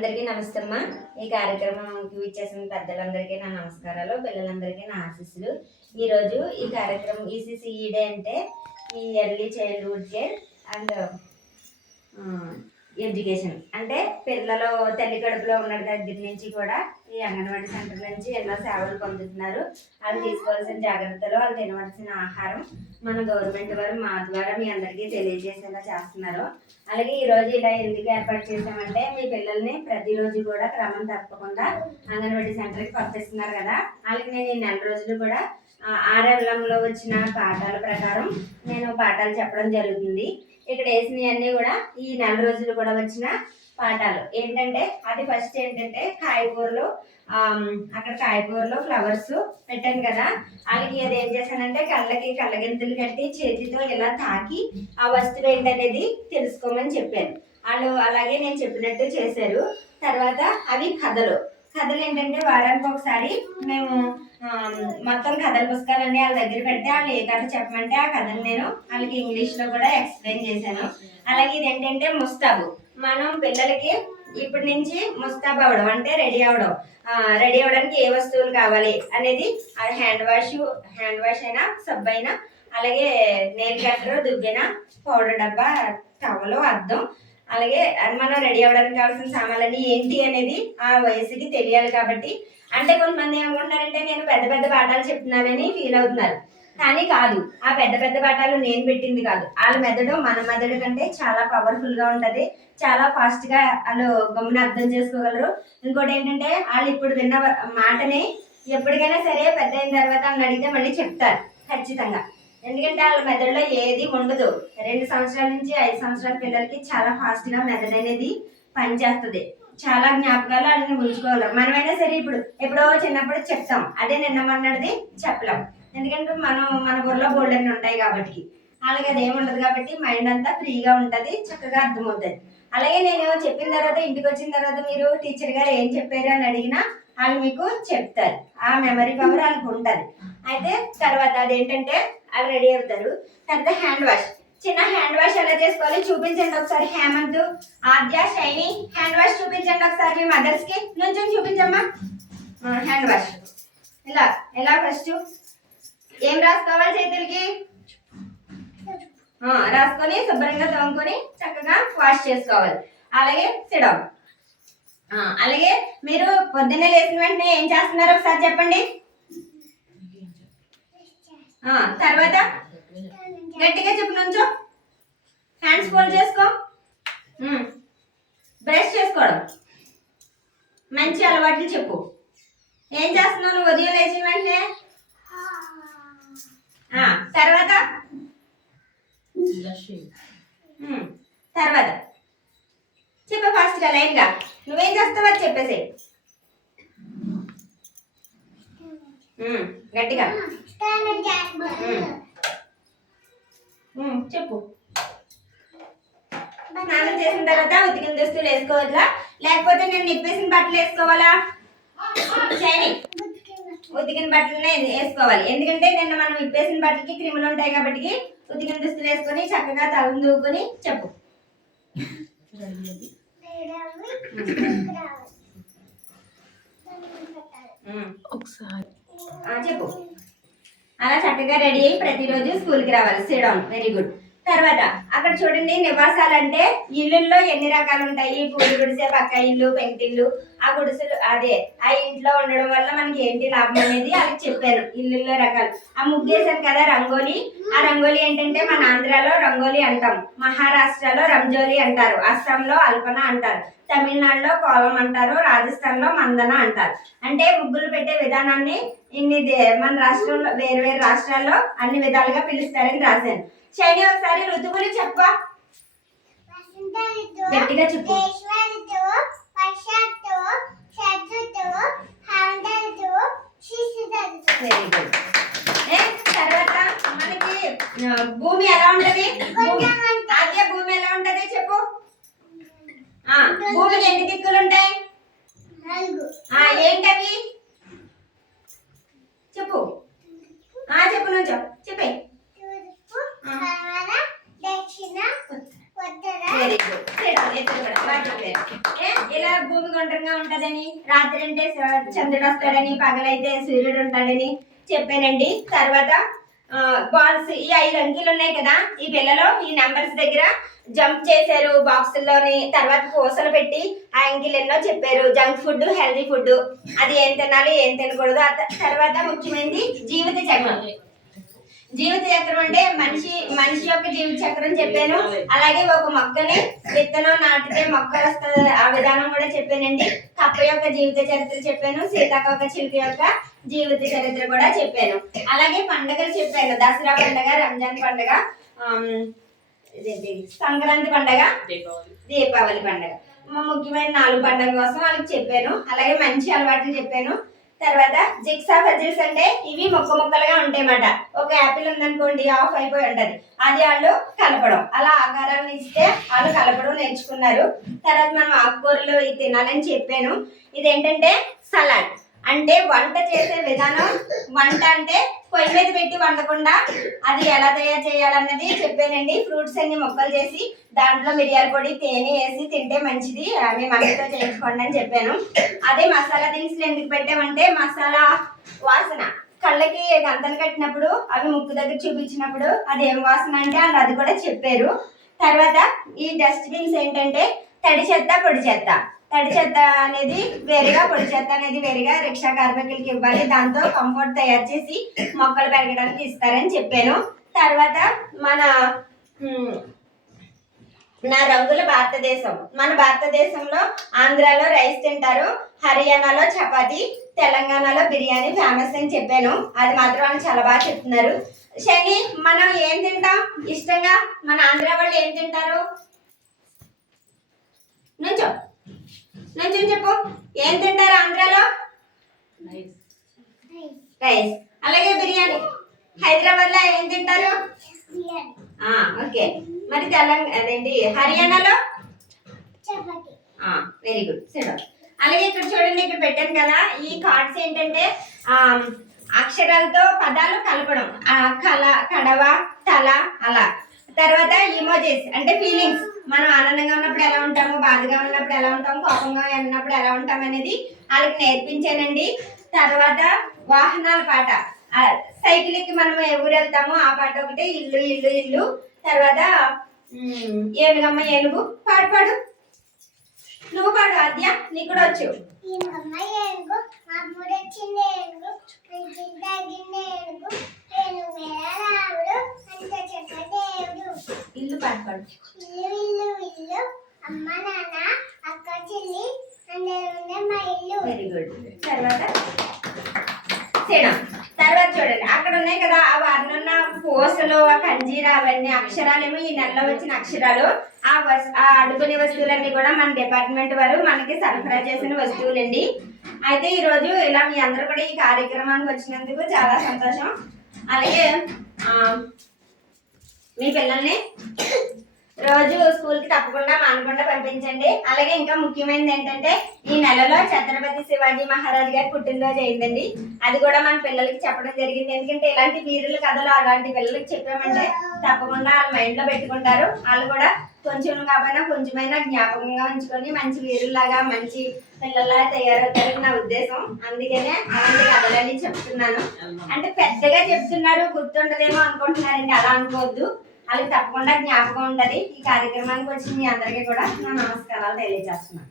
అందరికీ నమస్తమ్మా. ఈ కార్యక్రమంకి ఇచ్చేసిన పెద్దలందరికీ నా నమస్కారాలు, పిల్లలందరికీ నా ఆశీస్సులు. ఈరోజు ఈ కార్యక్రమం ఈసీసీఈ డే అంటే ఈ early childhood care and education అంటే పిల్లలు తల్లి కడుపులో ఉన్న దగ్గర నుంచి కూడా ఈ అంగన్వాడీ సెంటర్ నుంచి ఎన్నో సేవలు పొందుతున్నారు. వాళ్ళు తీసుకోవాల్సిన జాగ్రత్తలు, వాళ్ళు తినవలసిన ఆహారం మన గవర్నమెంట్ వారు మా ద్వారా మీ అందరికీ తెలియజేసేలా చేస్తున్నారు. అలాగే ఈరోజు ఇలా ఎందుకు ఏర్పాటు చేశామంటే మీ పిల్లల్ని ప్రతిరోజు కూడా క్రమం తప్పకుండా అంగన్వాడీ సెంటర్కి పంపిస్తున్నారు కదా, వాళ్ళకి నేను ఈ నెల రోజులు కూడా ఆర్ఎల్ఎంలో వచ్చిన పాఠాల ప్రకారం నేను పాఠాలు చెప్పడం జరుగుతుంది. ఇక్కడ వేసినవన్నీ కూడా ఈ నెల రోజులు కూడా వచ్చిన పాఠాలు ఏంటంటే, అది ఫస్ట్ ఏంటంటే కాయగూరలు, అక్కడ కాయగూరలు ఫ్లవర్స్ పెట్టాను కదా, వాళ్ళకి అది ఏం చేశానంటే కళ్ళగింతలు కట్టి చేతితో ఇలా తాకి ఆ వస్తువు ఏంటనేది తెలుసుకోమని చెప్పాను. వాళ్ళు అలాగే నేను చెప్పినట్టు చేశారు. తర్వాత అవి కథలు ఏంటంటే వారానికి ఒకసారి మేము మొత్తం కథల పుస్తకాలన్నీ వాళ్ళ దగ్గర పెడితే వాళ్ళు ఏ కథ చెప్పమంటే ఆ కథను నేను వాళ్ళకి ఇంగ్లీష్లో కూడా ఎక్స్ప్లెయిన్ చేశాను. అలాగే ఇదేంటంటే ముస్తాబు, మనం పిల్లలకి ఇప్పటి నుంచి ముస్తాబు అవ్వడం అంటే రెడీ అవ్వడానికి ఏ వస్తువులు కావాలి అనేది, అది హ్యాండ్ వాష్ అయినా సబ్బు అయినా, అలాగే నెయిల్ కట్టర్, దువ్వెన, పౌడర్ డబ్బా, టవలు, అద్దం, అలాగే మనం రెడీ అవ్వడానికి కావాల్సిన సామాన్లన్నీ ఏంటి అనేది ఆ వయసుకి తెలియాలి. కాబట్టి అంటే కొంతమంది ఏమనుకుంటున్నారంటే నేను పెద్ద పెద్ద పాఠాలు చెప్తున్నానని ఫీల్ అవుతున్నారు, కానీ కాదు. ఆ పెద్ద పెద్ద పాఠాలు నేను పెట్టింది కాదు. వాళ్ళ మెదడు మన మెదడు కంటే చాలా పవర్ఫుల్గా ఉంటుంది, చాలా ఫాస్ట్గా వాళ్ళు గమ్మున అర్థం చేసుకోగలరు. ఇంకోటి ఏంటంటే వాళ్ళు ఇప్పుడు విన్న మాటని ఎప్పటికైనా సరే పెద్ద అయిన తర్వాత వాళ్ళని అడిగితే మళ్ళీ చెప్తారు ఖచ్చితంగా. ఎందుకంటే వాళ్ళ మెదడులో ఏది ఉండదు. 2 సంవత్సరాల నుంచి 5 సంవత్సరాల పిల్లలకి చాలా ఫాస్ట్గా మెదడు అనేది పనిచేస్తుంది. చాలా జ్ఞాపకాలు వాళ్ళని ఉంచుకోవాలి. మనమైనా సరే ఇప్పుడు ఎప్పుడో చిన్నప్పుడు చెప్తాం, అదే నిన్న మొన్నటిది చెప్పలేం. ఎందుకంటే మన బుర్రలో బోల్డ్ అన్ని ఉంటాయి కాబట్టి. అలాగే అదేముండదు కాబట్టి మైండ్ అంతా ఫ్రీగా ఉంటుంది, చక్కగా అర్థమవుతుంది. అలాగే నేను చెప్పిన తర్వాత ఇంటికి వచ్చిన తర్వాత మీరు టీచర్ గారు ఏం చెప్పారు అని అడిగినా వాళ్ళు మీకు చెప్తారు. ఆ మెమరీ పవర్ వాళ్ళకి ఉంటుంది. అయితే తర్వాత అదేంటంటే వాళ్ళు రెడీ అవుతారు. తర్వాత హ్యాండ్ వాష్, చిన్న హ్యాండ్ వాష్ ఎలా చేసుకోవాలి చూపించండి ఒకసారి. హేమంత్, ఆద్య, షైని హ్యాండ్ వాష్ చూపించండి ఒకసారి మీ మదర్స్కి. నుంచి చూపించమ్మా. హ్యాండ్ వాష్ ఎలా ఫస్ట్ ఏం రాసుకోవాలి చేతులకి, రాసుకొని శుభ్రంగా తోముకొని చక్కగా వాష్ చేసుకోవాలి. అలాగే సిడౌన్. అలాగే మీరు పొద్దున్నే లేచిన వెంటనే ఏం చేస్తున్నారో ఒకసారి చెప్పండి. తర్వాత గట్టిగా చెప్పు, నుంచో, హ్యాండ్స్ ఫోల్డ్ చేసుకో, బ్రష్ చేసుకోవడం, మంచి అలవాట్లు చెప్పు. ఏం చేస్తున్నావు నువ్వు ఉదయం లేచిన వెంటనే? తర్వాత చెప్పు ఫాస్ట్గా లైన్గా. నువ్వేం చేస్తావు అది చెప్పేసి గట్టిగా చెప్పు. స్నానం చేసిన తర్వాత ఉతికిన దుస్తులు వేసుకోవద్దా, లేకపోతే నేను నిప్పేసిన బట్టలు వేసుకోవాలా? ఉతికిన బట్టలనే వేసుకోవాలి. ఎందుకంటే నిన్న మనం విప్పేసిన బట్టలకి క్రిములు ఉంటాయి కాబట్టి ఉతికిన దుస్తులు వేసుకొని చక్కగా తలను దూకుని చెప్పు. చెప్పు. అలా చక్కగా రెడీ అయ్యి ప్రతిరోజు స్కూల్కి రావాలి. SIT down. Very good. తర్వాత అక్కడ చూడండి, నివాసాలంటే ఇల్లుల్లో ఎన్ని రకాలు ఉంటాయి. పూడి గుడిసె, పక్క ఇల్లు, పెంకిల్లు. ఆ గుడిసెలు అదే ఆ ఇంట్లో ఉండడం వల్ల మనకి ఏంటి లాభం అనేది వాళ్ళకి చెప్పాను. ఇల్లుల్లో రకాలు. ఆ ముగ్గేసాను కదా రంగోలీ. ఆ రంగోలీ ఏంటంటే మన ఆంధ్రాలో రంగోలీ అంటాం, మహారాష్ట్రలో రంజోలీ అంటారు, అస్సాంలో అల్పన అంటారు, తమిళనాడులో కోలం అంటారు, రాజస్థాన్లో మందన అంటారు. అంటే ముగ్గులు పెట్టే విధానాన్ని మన రాష్ట్రంలో వేరు రాష్ట్రాల్లో అన్ని విధాలుగా పిలుస్తారని రాశాను. శైలి ఒకసారి ఋతువులు చెప్పా, గట్టిగా చెప్పు. Very good. తర్వాత మనకి భూమి ఎలా ఉంటది? అదే భూమి ఎలా ఉంటది చెప్పు. భూమికి ఎన్ని దిక్కులు ఉంటాయి? ఏంటవి చెప్పు. చెప్పు నుంచో చెప్పే. Very good. ఇలా భూమి భూమి గుండ్రంగా ఉంటదని, రాత్రి అంటే చంద్రుడు వస్తాడని, పగలైతే సూర్యుడు ఉంటాడని చెప్పానండి. తర్వాత బాల్స్ ఈ 5 అంకెలు ఉన్నాయి కదా, ఈ పిల్లలు ఈ నెంబర్స్ దగ్గర జంప్ చేశారు బాక్సుల్లోని. తర్వాత పూసలు పెట్టి ఆ అంకెలు ఎన్నో చెప్పారు. జంక్ ఫుడ్, హెల్తీ ఫుడ్, అది ఏం తినాలి ఏం తినకూడదు. తర్వాత ముఖ్యమైనది జీవిత చక్రం. జీవిత చక్రం అంటే మనిషి యొక్క జీవిత చక్రం చెప్పాను. అలాగే ఒక మొక్కని విత్తనం నాటితే మొక్క వస్తుంది, ఆ విధానం కూడా చెప్పానండి. కప్ప యొక్క జీవిత చరిత్ర చెప్పాను. సీతాకోక చిలుక యొక్క జీవిత చరిత్ర కూడా చెప్పాను. అలాగే పండుగలు చెప్పాను. దసరా పండుగ, రంజాన్ పండుగ, సంక్రాంతి పండుగ, దీపావళి పండుగ, ముఖ్యమైన 4 పండుగల కోసం వాళ్ళకి చెప్పాను. అలాగే మంచి అలవాట్లు చెప్పాను. తర్వాత జిగ్సా పజిల్స్ అంటే ఇవి ముక్కలుగా ఉంటాయన్నమాట. ఒక యాపిల్ ఉందనుకోండి, ఆఫ్ అయిపోయి ఉంటది, అది వాళ్ళు కలపడం, అలా ఆకారాలను ఇస్తే వాళ్ళు కలపడం నేర్చుకున్నారు. తర్వాత మనం ఆకుకూరలు ఇది తినాలని చెప్పాను. ఇదేంటంటే సలాడ్ అంటే వంట చేసే విధానం. వంట అంటే పొయ్యి మీద పెట్టి వండకుండా అది ఎలా తయారు చేయాలన్నది చెప్పానండి. ఫ్రూట్స్ అన్ని ముక్కలు చేసి దాంట్లో మిరియాల పొడి, తేనె వేసి తింటే మంచిది, అవి మనతో చేయించుకోండి అని చెప్పాను. అదే మసాలా దినుసులు ఎందుకు పెట్టామంటే మసాలా వాసన కళ్ళకి గంతలు కట్టినప్పుడు అవి ముక్కు దగ్గర చూపించినప్పుడు అది ఏం వాసన అంటే అది కూడా చెప్పారు. తర్వాత ఈ డస్ట్బిన్స్ ఏంటంటే తడి చెత్త, పొడి చెత్త. తడి చెత్త అనేది వేరుగా, పొడి చెత్త అనేది వేరుగా రిక్షా కార్మికులకి ఇవ్వాలి. దాంతో కంఫర్ట్ తయారు చేసి మొక్కలు పెరగడానికి ఇస్తారని చెప్పాను. తర్వాత నా రంగుల భారతదేశం. మన భారతదేశంలో ఆంధ్రాలో రైస్ తింటారు, హర్యానాలో చపాతి, తెలంగాణలో బిర్యానీ ఫేమస్ అని చెప్పాను. అది మాత్రం వాళ్ళు చాలా బాగా చెప్తున్నారు. శని, మనం ఏం తింటాం ఇష్టంగా? మన ఆంధ్ర వాళ్ళు ఏం తింటారు? నుంచో చెప్పు, ఏం తింటారు ఆంధ్రాలో? రైస్. అలాగే బిర్యానీ. హైదరాబాద్ లో ఏం తింటారు? ఓకే. మరి అదేంటి హర్యానాలో? Very good. అలాగే ఇక్కడ చూడండి, ఇక్కడ పెట్టాను కదా, ఈ కార్డ్స్ ఏంటంటే అక్షరాలతో పదాలు కలపడం. కడవ, తల, అలా. తర్వాత ఇమోజీస్ అంటే ఫీలింగ్స్. మనం ఆనందంగా ఉన్నప్పుడు ఎలా ఉంటాము, బాధగా ఉన్నప్పుడు ఎలా ఉంటాము, కోపంగా ఉన్నప్పుడు ఎలా ఉంటాం అనేది వాళ్ళకి నేర్పించానండి. తర్వాత వాహనాల పాట, సైకిల్కి మనం ఏ ఊరు వెళ్తామో ఆ పాట ఒకటి, ఇల్లు ఇల్లు ఇల్లు. తర్వాత ఏనుగమ్మ ఏనుగు, పాడు నువ్వు పాడు ఆద్య, నీకు కూడా వచ్చు. ఇల్లు పాడు. Very good. తర్వాత చూడండి, అక్కడ ఉన్నాయి కదా ఆ వర్ణన పూసలు, ఆ కంజీరా, అవన్నీ అక్షరాలేమో ఈ నెలలో వచ్చిన అక్షరాలు. ఆ అడుగుని వస్తువులన్నీ కూడా మన డిపార్ట్మెంట్ వారు మనకి సరఫరా చేసిన వస్తువులండి. అయితే ఈరోజు ఇలా మీ అందరూ కూడా ఈ కార్యక్రమానికి వచ్చినందుకు చాలా సంతోషం. అలాగే మీ పిల్లల్ని రోజు స్కూల్కి తప్పకుండా మానకుండా పంపించండి. అలాగే ఇంకా ముఖ్యమైనది ఏంటంటే ఈ నెలలో ఛత్రపతి శివాజీ మహారాజ్ గారి పుట్టినరోజు అయిందండి. అది కూడా మన పిల్లలకి చెప్పడం జరిగింది. ఎందుకంటే ఇలాంటి వీరుల కథలు అలాంటి పిల్లలకి చెప్పామంటే తప్పకుండా వాళ్ళ మైండ్లో పెట్టుకుంటారు. వాళ్ళు కూడా కొంచెం కాకపోయినా కొంచెమైనా జ్ఞాపకంగా ఉంచుకొని మంచి వీరుల్లాగా, మంచి పిల్లల్లాగా తయారవుతారని నా ఉద్దేశం. అందుకనే అలాంటి కథలన్నీ చెప్తున్నాను. అంటే పెద్దగా చెప్తున్నారు, గుర్తుండదేమో అనుకుంటున్నారండి, అలా అనుకోవద్దు. వాళ్ళకి తప్పకుండా జ్ఞాపకం ఉంటది. ఈ కార్యక్రమానికి వచ్చి మీ అందరికీ కూడా నా నమస్కారాలు తెలియజేస్తున్నాను.